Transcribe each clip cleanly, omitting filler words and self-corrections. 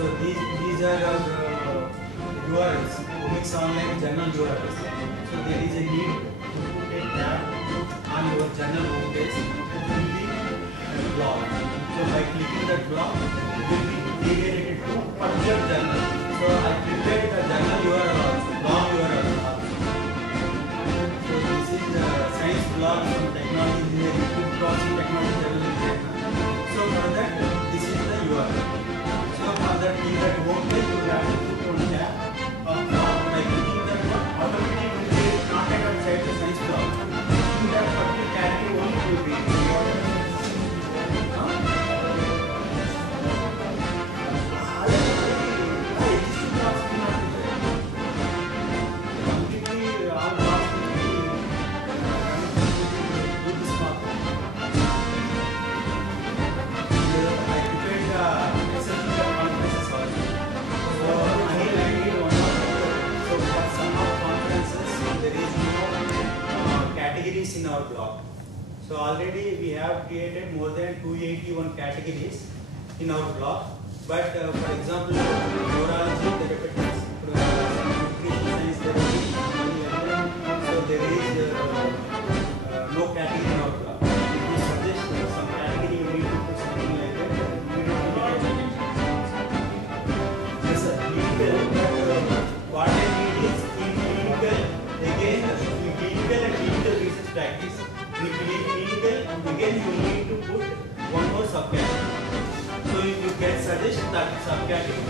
So these are our URLs, Omics Online journal URLs. So there is a need to put a tab on your journal homepage in the blog. So by clicking that blog, it will be redirected to particular journal. So I prepared the journal URL also, blog URL also. So this is the science blog from technology engineering, food processing technology journal in Vietnam. So for that, this is the URL. So for that, in that homepage, you have to put one tab of blog. By clicking that one, automatically will be content outside the science blog. In that particular category only will be in our blog. So already we have created more than 281 categories in our blog. But for example, neurology, therapeutics, nutrition science, therapy, so there is no category in our blog. If you suggest some category, you need to put something like that. Yes, sir. Clinical, what I need is in clinical, again, clinical and clinical research practice. In clinical, again you need to put one more subcategory. So you can suggest that subcategory.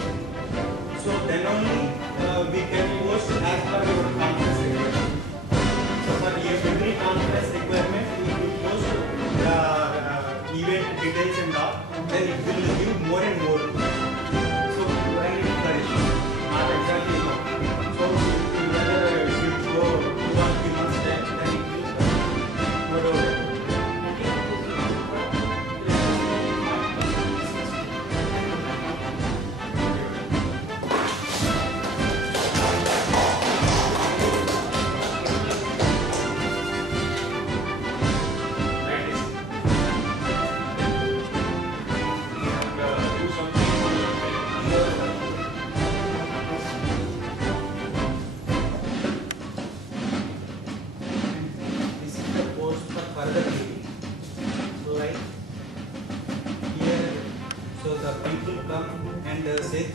So then only we can post as per your conference requirement. So for every conference requirement, if you post the event details and all, then it will give more and more. So when it flourishes, not exactly now. So whether it will go 2 or 3 months then it will go over.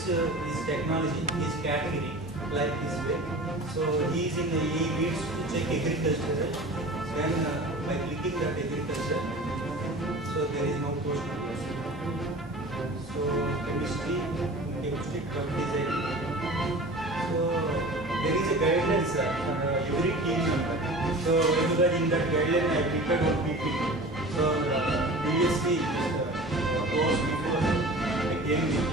His technology, his category, like this way. So he needs to check agriculture. Then by clicking that agriculture, so there is no post number. So chemistry, drug design. So there is a guideline, sir, for every team member. So in that guideline, I prepared one PPT. So previously, course before I came with.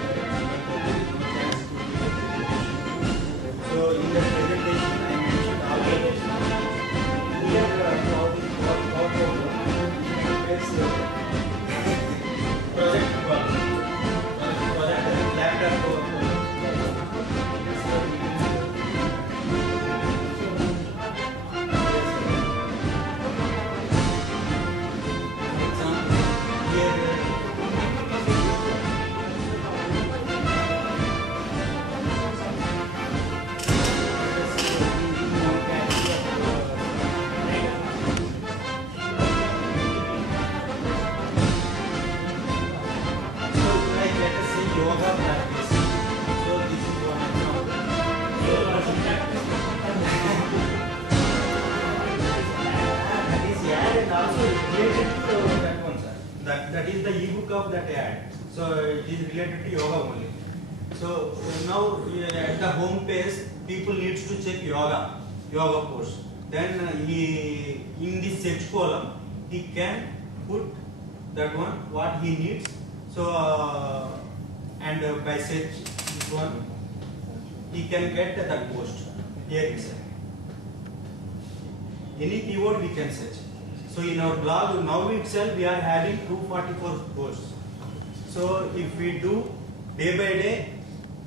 So in the presentation I mentioned all the here project laptop. That is the ebook of that ad. So it is related to yoga only. So now at the home page, people needs to check yoga course. Then in this search column, he can put that one what he needs. So and by search this one, he can get that post here itself. Any keyword we can search. So in our blog now itself we are having 244 posts. So if we do day by day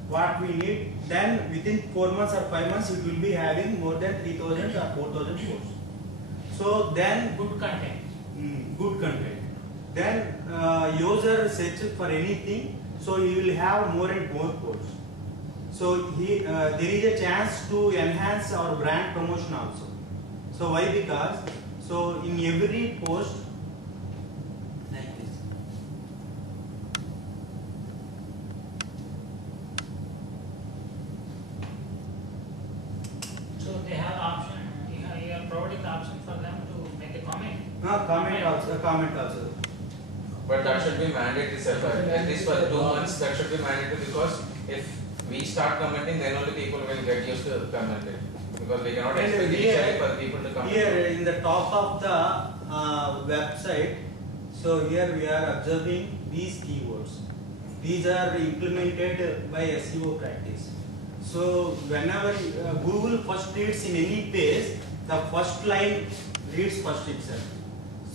what we need, then within 4 months or 5 months it will be having more than 3,000 or 4,000 posts. So then good content. Good content. Then user searches for anything, so he will have more and more posts. So there is a chance to enhance our brand promotion also. So why? Because so in every post like this. So they have option. You are providing the option for them to make a comment. Comment also. But that should be mandatory, sir. At least for 2 months, that should be mandatory, because if we start commenting, then only people will get used to commenting. Because we cannot And expect here- initially for people to comment. Here in the top of the website, so here we are observing these keywords. These are implemented by SEO practice. So whenever Google first reads in any page, the first line reads first itself.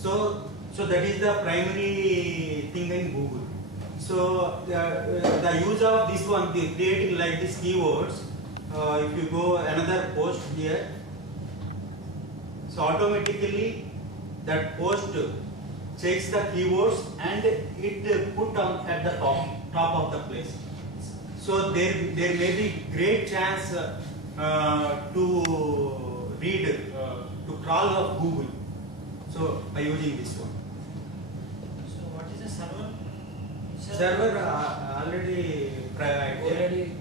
So that is the primary thing in Google. So the use of this one, the creating like these keywords, if you go another post here, so automatically that post checks the keywords and it put on at the top of the place. So there may be great chance to read to crawl of Google. So by using this one. So what is the server? Server already provided. Already